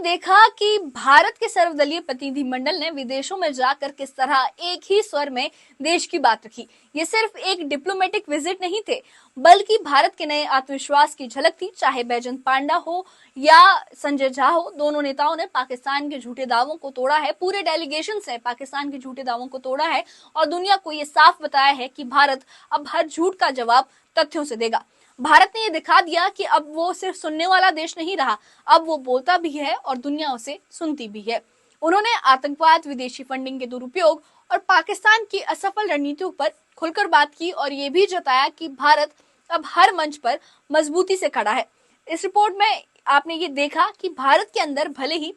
देखा कि भारत के सर्वदलीय प्रतिनिधिमंडल ने विदेशों में जाकर किस तरह एक ही स्वर में देश की बात रखी। ये सिर्फ एक डिप्लोमेटिक विजिट नहीं थे, बल्कि भारत के नए आत्मविश्वास की झलक थी। चाहे बैजंत पांडा हो या संजय झा हो, दोनों नेताओं ने पाकिस्तान के झूठे दावों को तोड़ा है। पूरे डेलीगेशन से पाकिस्तान के झूठे दावों को तोड़ा है और दुनिया को ये साफ बताया है कि भारत अब हर झूठ का जवाब तथ्यों से देगा। भारत ने ये दिखा दिया कि अब वो सिर्फ सुनने वाला देश नहीं रहा, अब वो बोलता भी है और दुनिया उसे सुनती भी है। उन्होंने आतंकवाद, विदेशी फंडिंग के दुरुपयोग और पाकिस्तान की असफल रणनीतियों पर खुलकर बात की और ये भी जताया कि भारत अब हर मंच पर मजबूती से खड़ा है। इस रिपोर्ट में आपने ये देखा कि भारत के अंदर भले ही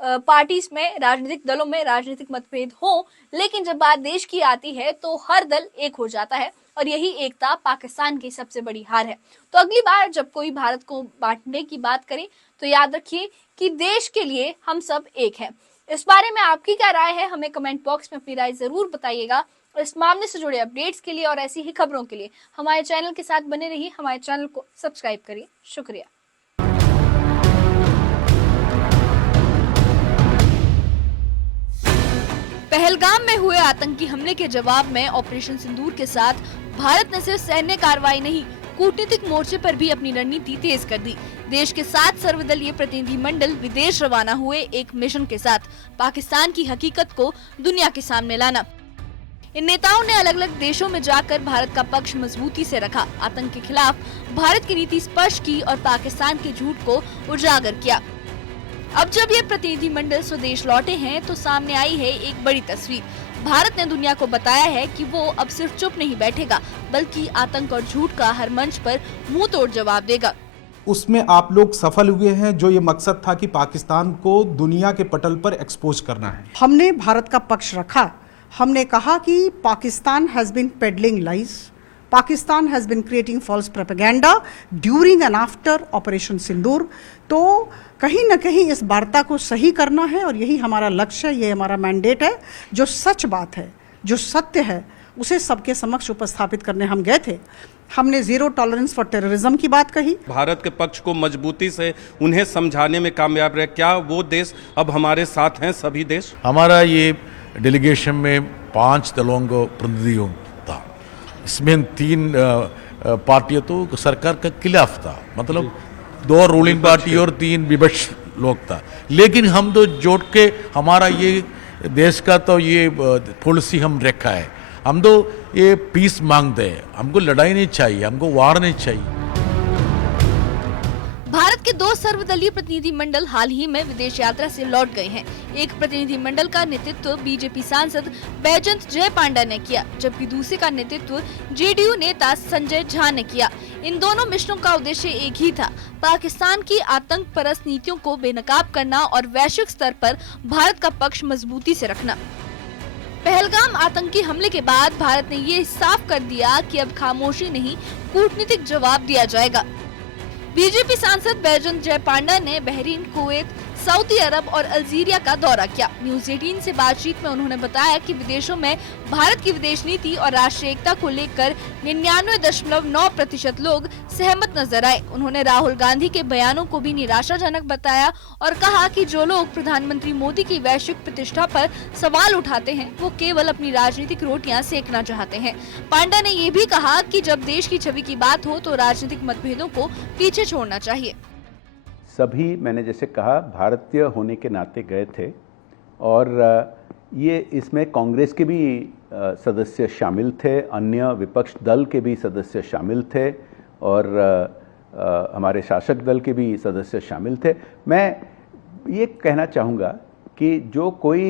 पार्टीज में, राजनीतिक दलों में राजनीतिक मतभेद हो, लेकिन जब बात देश की आती है तो हर दल एक हो जाता है और यही एकता पाकिस्तान की सबसे बड़ी हार है। तो अगली बार जब कोई भारत को बांटने की बात करे तो याद रखिए कि देश के लिए हम सब एक हैं। इस बारे में आपकी क्या राय है, हमें कमेंट बॉक्स में अपनी राय जरूर बताइएगा। और इस मामले से जुड़े अपडेट्स के लिए और ऐसी ही खबरों के लिए हमारे चैनल के साथ बने रहिए। हमारे चैनल को सब्सक्राइब करिए। शुक्रिया। पहलगाम में हुए आतंकी हमले के जवाब में ऑपरेशन सिंदूर के साथ भारत ने सिर्फ सैन्य कार्रवाई नहीं, कूटनीतिक मोर्चे पर भी अपनी रणनीति तेज कर दी। देश के 7 सर्वदलीय प्रतिनिधिमंडल विदेश रवाना हुए एक मिशन के साथ पाकिस्तान की हकीकत को दुनिया के सामने लाना। इन नेताओं ने अलग अलग देशों में जाकर भारत का पक्ष मजबूती से रखा, आतंक के खिलाफ भारत की नीति स्पष्ट की और पाकिस्तान के झूठ को उजागर किया। अब जब ये प्रतिनिधिमंडल स्वदेश लौटे हैं तो सामने आई है एक बड़ी तस्वीर। भारत ने दुनिया को बताया है कि वो अब सिर्फ चुप नहीं बैठेगा, बल्कि आतंक और झूठ का हर मंच पर मुंह तोड़ जवाब देगा। उसमें आप लोग सफल हुए हैं, जो ये मकसद था कि पाकिस्तान को दुनिया के पटल पर एक्सपोज करना है। हमने भारत का पक्ष रखा। हमने कहा कि Pakistan has been peddling lies, Pakistan has been creating false propaganda during and after operation Sindoor. तो कहीं न कहीं इस वार्ता को सही करना है और यही हमारा लक्ष्य है, ये हमारा मैंडेट है। जो सच बात है, जो सत्य है, उसे सबके समक्ष उपस्थापित करने हम गए थे। हमने जीरो टॉलरेंस फॉर टेररिज्म की बात कही। भारत के पक्ष को मजबूती से उन्हें समझाने में कामयाब रहे। क्या वो देश अब हमारे साथ हैं? सभी देश। हमारा ये डेलीगेशन में 5 दलों को प्रतिनिधियों था। इसमें 3 पार्टियां तो सरकार के खिलाफ था, मतलब 2 रूलिंग पार्टी और 3 विपक्ष लोग था। लेकिन हम तो जोड़ के हमारा ये देश का तो ये पॉलिसी हम रखा है। हम तो ये पीस मांगते हैं, हमको लड़ाई नहीं चाहिए, हमको वार नहीं चाहिए। भारत के 2 सर्वदलीय प्रतिनिधिमंडल हाल ही में विदेश यात्रा से लौट गए हैं। एक प्रतिनिधिमंडल का नेतृत्व बीजेपी सांसद बैजंत जय पांडा ने किया, जबकि दूसरे का नेतृत्व जेडीयू नेता संजय झा ने किया। इन दोनों मिशनों का उद्देश्य एक ही था, पाकिस्तान की आतंक परस्त नीतियों को बेनकाब करना और वैश्विक स्तर पर भारत का पक्ष मजबूती से रखना। पहलगाम आतंकी हमले के बाद भारत ने ये साफ कर दिया कि अब खामोशी नहीं, कूटनीतिक जवाब दिया जाएगा। बीजेपी सांसद बैजंत जय पांडा ने बहरीन, कुवैत, सऊदी अरब और अल्जीरिया का दौरा किया। न्यूज 18 से बातचीत में उन्होंने बताया कि विदेशों में भारत की विदेश नीति और राष्ट्रीय एकता को लेकर 99.9% लोग सहमत नजर आए। उन्होंने राहुल गांधी के बयानों को भी निराशाजनक बताया और कहा कि जो लोग प्रधानमंत्री मोदी की वैश्विक प्रतिष्ठा पर सवाल उठाते हैं, वो केवल अपनी राजनीतिक रोटियां सेकना चाहते हैं। पांडा ने ये भी कहा कि जब देश की छवि की बात हो तो राजनीतिक मतभेदों को पीछे छोड़ना चाहिए। सभी, मैंने जैसे कहा, भारतीय होने के नाते गए थे और ये इसमें कांग्रेस के भी सदस्य शामिल थे, अन्य विपक्ष दल के भी सदस्य शामिल थे और हमारे शासक दल के भी सदस्य शामिल थे। मैं ये कहना चाहूँगा कि जो कोई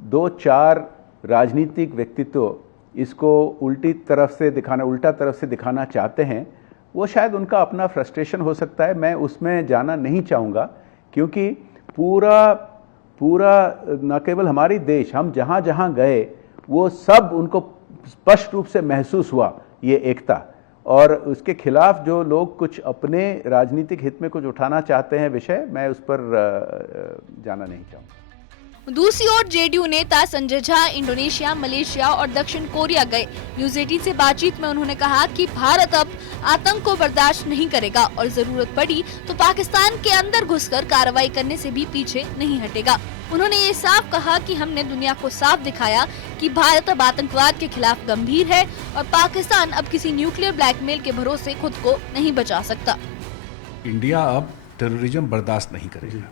2-4 राजनीतिक व्यक्तित्व इसको उल्टा तरफ से दिखाना चाहते हैं, वो शायद उनका अपना फ्रस्ट्रेशन हो सकता है। मैं उसमें जाना नहीं चाहूँगा, क्योंकि पूरा न केवल हमारी देश, हम जहाँ जहाँ गए वो सब उनको स्पष्ट रूप से महसूस हुआ ये एकता। और उसके खिलाफ जो लोग कुछ अपने राजनीतिक हित में कुछ उठाना चाहते हैं विषय, मैं उस पर जाना नहीं चाहूँगा। दूसरी ओर जेडीयू नेता संजय झा इंडोनेशिया, मलेशिया और दक्षिण कोरिया गए। न्यूज 18 से बातचीत में उन्होंने कहा कि भारत अब आतंक को बर्दाश्त नहीं करेगा और जरूरत पड़ी तो पाकिस्तान के अंदर घुसकर कार्रवाई करने से भी पीछे नहीं हटेगा। उन्होंने ये साफ कहा कि हमने दुनिया को साफ दिखाया कि भारत अब आतंकवाद के खिलाफ गंभीर है और पाकिस्तान अब किसी न्यूक्लियर ब्लैकमेल के भरोसे खुद को नहीं बचा सकता। इंडिया अब टेररिज्म बर्दाश्त नहीं करेगा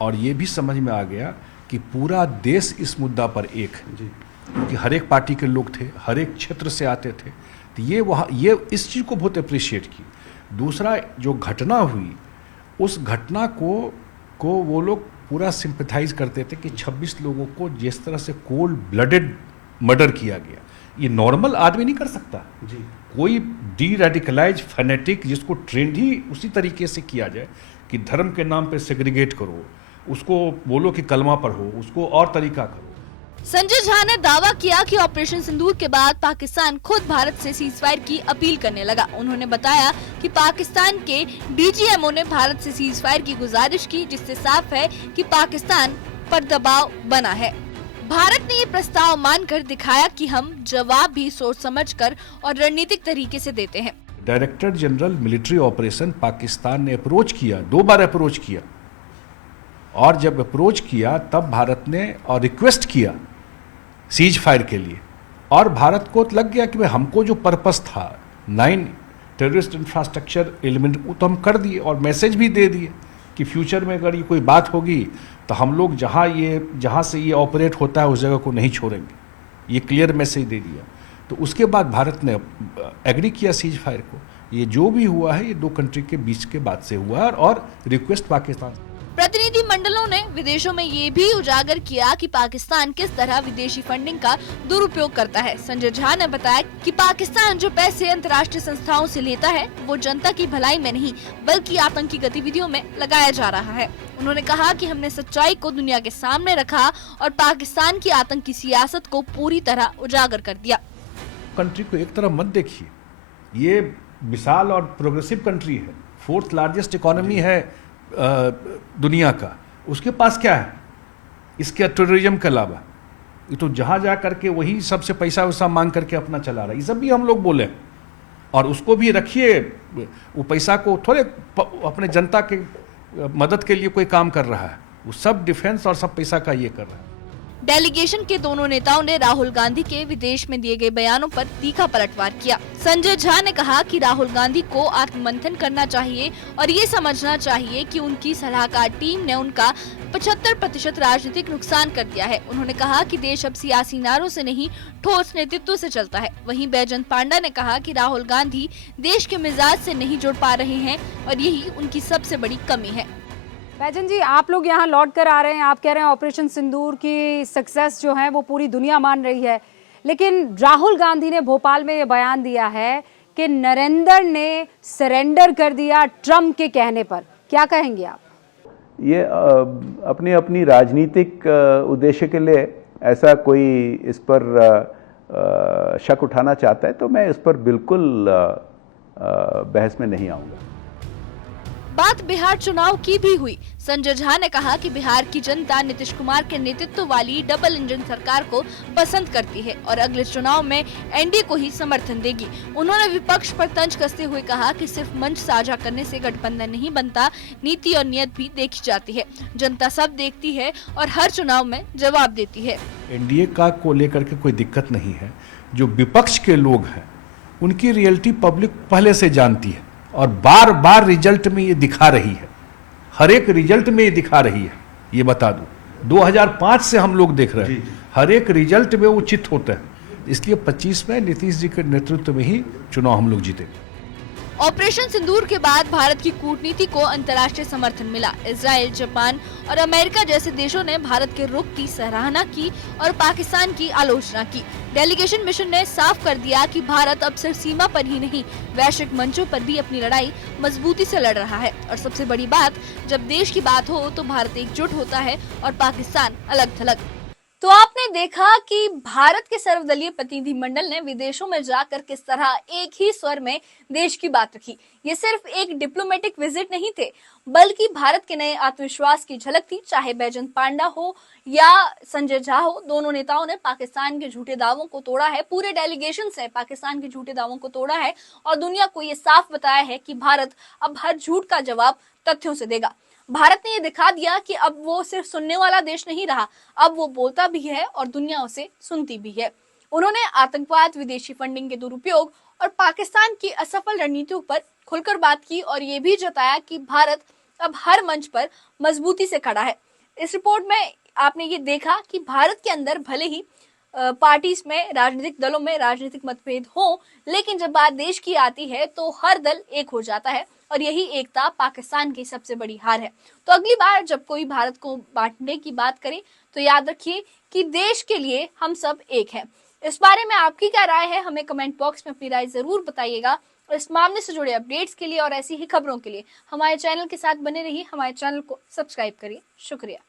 और ये भी समझ में आ गया कि पूरा देश इस मुद्दा पर एक है, क्योंकि हर एक पार्टी के लोग थे, हर एक क्षेत्र से आते थे, तो ये इस चीज़ को बहुत अप्रिशिएट की। दूसरा, जो घटना हुई उस घटना को वो लोग पूरा सिंपैथाइज करते थे कि 26 लोगों को जिस तरह से कोल्ड ब्लडेड मर्डर किया गया, ये नॉर्मल आदमी नहीं कर सकता जी। कोई डी रेडिकलाइज फैनेटिक जिसको ट्रेंड ही उसी तरीके से किया जाए कि धर्म के नाम पे सेग्रीगेट करो, उसको बोलो कि कलमा पढ़ो, उसको और तरीका करो। संजय झा ने दावा किया कि ऑपरेशन सिंदूर के बाद पाकिस्तान खुद भारत से सीजफायर की अपील करने लगा। उन्होंने बताया कि पाकिस्तान के डीजीएमओ ने भारत से सीजफायर की गुजारिश की, जिससे साफ है कि पाकिस्तान पर दबाव बना है। भारत ने ये प्रस्ताव मानकर दिखाया कि हम जवाब भी सोच समझकर और रणनीतिक तरीके से देते हैं। Director general military operation Pakistan ने अप्रोच किया, 2 बार अप्रोच किया, और जब अप्रोच किया तब भारत ने और रिक्वेस्ट किया सीज फायर के लिए, और भारत को लग गया कि भाई हमको जो पर्पस था 9 टेररिस्ट इंफ्रास्ट्रक्चर एलिमेंट, वो तो हम कर दिए और मैसेज भी दे दिए कि फ्यूचर में अगर ये कोई बात होगी तो हम लोग जहाँ से ये ऑपरेट होता है उस जगह को नहीं छोड़ेंगे, ये क्लियर मैसेज दे दिया। तो उसके बाद भारत ने एग्री किया सीज फायर को। ये जो भी हुआ है ये 2 कंट्री के बीच के बात से हुआ है और रिक्वेस्ट पाकिस्तान। प्रतिनिधि मंडलों ने विदेशों में ये भी उजागर किया कि पाकिस्तान किस तरह विदेशी फंडिंग का दुरुपयोग करता है। संजय झा ने बताया कि पाकिस्तान जो पैसे अंतर्राष्ट्रीय संस्थाओं से लेता है वो जनता की भलाई में नहीं बल्कि आतंकी गतिविधियों में लगाया जा रहा है। उन्होंने कहा कि हमने सच्चाई को दुनिया के सामने रखा और पाकिस्तान की आतंकी सियासत को पूरी तरह उजागर कर दिया। कंट्री को एक तरफ मत देखिए, ये विशाल और प्रोग्रेसिव कंट्री है, 4th लार्जेस्ट इकोनॉमी है दुनिया का, उसके पास क्या है इसके टेररिज्म के अलावा? ये तो जहाँ जा करके वही सबसे पैसा वैसा मांग करके अपना चला रहा है। ये सब भी हम लोग बोले और उसको भी रखिए, वो पैसा को थोड़े अपने जनता के मदद के लिए कोई काम कर रहा है, वो सब डिफेंस और सब पैसा का ये कर रहा है। डेलीगेशन के दोनों नेताओं ने राहुल गांधी के विदेश में दिए गए बयानों पर तीखा पलटवार किया। संजय झा ने कहा कि राहुल गांधी को आत्ममंथन करना चाहिए और ये समझना चाहिए कि उनकी सलाहकार टीम ने उनका 75% राजनीतिक नुकसान कर दिया है। उन्होंने कहा कि देश अब सियासी नारों से नहीं ठोस नेतृत्व से चलता है। वहीं बैजंत पांडा ने कहा कि राहुल गांधी देश के मिजाज से नहीं जुड़ पा रहे हैं और यही उनकी सबसे बड़ी कमी है। बैजन जी, आप लोग यहाँ लौट कर आ रहे हैं, आप कह रहे हैं ऑपरेशन सिंदूर की सक्सेस जो है वो पूरी दुनिया मान रही है, लेकिन राहुल गांधी ने भोपाल में ये बयान दिया है कि नरेंद्र ने सरेंडर कर दिया ट्रम्प के कहने पर। क्या कहेंगे आप? ये अपनी अपनी राजनीतिक उद्देश्य के लिए ऐसा कोई इस पर शक उठाना चाहता है तो मैं इस पर बिल्कुल बहस में नहीं आऊँगा। बात बिहार चुनाव की भी हुई। संजय झा ने कहा कि बिहार की जनता नीतीश कुमार के नेतृत्व वाली डबल इंजन सरकार को पसंद करती है और अगले चुनाव में एनडीए को ही समर्थन देगी। उन्होंने विपक्ष पर तंज कसते हुए कहा कि सिर्फ मंच साझा करने से गठबंधन नहीं बनता, नीति और नियत भी देखी जाती है। जनता सब देखती है और हर चुनाव में जवाब देती है। एनडीए का को लेकर के कोई दिक्कत नहीं है। जो विपक्ष के लोग हैं उनकी रियलिटी पब्लिक पहले से जानती है और बार बार रिजल्ट में ये दिखा रही है, हर एक रिजल्ट में ये दिखा रही है। ये बता दूं 2005 से हम लोग देख रहे हैं, हर एक रिजल्ट में वो चित होता है। इसलिए 25 में नीतीश जी के नेतृत्व में ही चुनाव हम लोग जीतेंगे। ऑपरेशन सिंदूर के बाद भारत की कूटनीति को अंतर्राष्ट्रीय समर्थन मिला। इजराइल, जापान और अमेरिका जैसे देशों ने भारत के रुख की सराहना की और पाकिस्तान की आलोचना की। डेलीगेशन मिशन ने साफ कर दिया कि भारत अब सिर्फ सीमा पर ही नहीं, वैश्विक मंचों पर भी अपनी लड़ाई मजबूती से लड़ रहा है। और सबसे बड़ी बात, जब देश की बात हो तो भारत एकजुट होता है और पाकिस्तान अलग थलग। तो आपने देखा कि भारत के सर्वदलीय प्रतिनिधि मंडल ने विदेशों में जाकर किस तरह एक ही स्वर में देश की बात रखी। ये सिर्फ एक डिप्लोमेटिक विजिट नहीं थे, बल्कि भारत के नए आत्मविश्वास की झलक थी। चाहे बैजंत पांडा हो या संजय झा हो, दोनों नेताओं ने पाकिस्तान के झूठे दावों को तोड़ा है। पूरे डेलीगेशन से पाकिस्तान के झूठे दावों को तोड़ा है और दुनिया को ये साफ बताया है कि भारत अब हर झूठ का जवाब तथ्यों से देगा। भारत ने ये दिखा दिया कि अब वो सिर्फ सुनने वाला देश नहीं रहा, अब वो बोलता भी है और दुनिया उसे सुनती भी है। उन्होंने आतंकवाद, विदेशी फंडिंग के दुरुपयोग और पाकिस्तान की असफल रणनीतियों पर खुलकर बात की और ये भी जताया कि भारत अब हर मंच पर मजबूती से खड़ा है। इस रिपोर्ट में आपने ये देखा कि भारत के अंदर भले ही पार्टीज में, राजनीतिक दलों में राजनीतिक मतभेद हो, लेकिन जब बात देश की आती है तो हर दल एक हो जाता है और यही एकता पाकिस्तान की सबसे बड़ी हार है। तो अगली बार जब कोई भारत को बांटने की बात करे तो याद रखिए कि देश के लिए हम सब एक हैं। इस बारे में आपकी क्या राय है, हमें कमेंट बॉक्स में अपनी राय जरूर बताइएगा। और इस मामले से जुड़े अपडेट्स के लिए और ऐसी ही खबरों के लिए हमारे चैनल के साथ बने रहिए। हमारे चैनल को सब्सक्राइब करिए। शुक्रिया।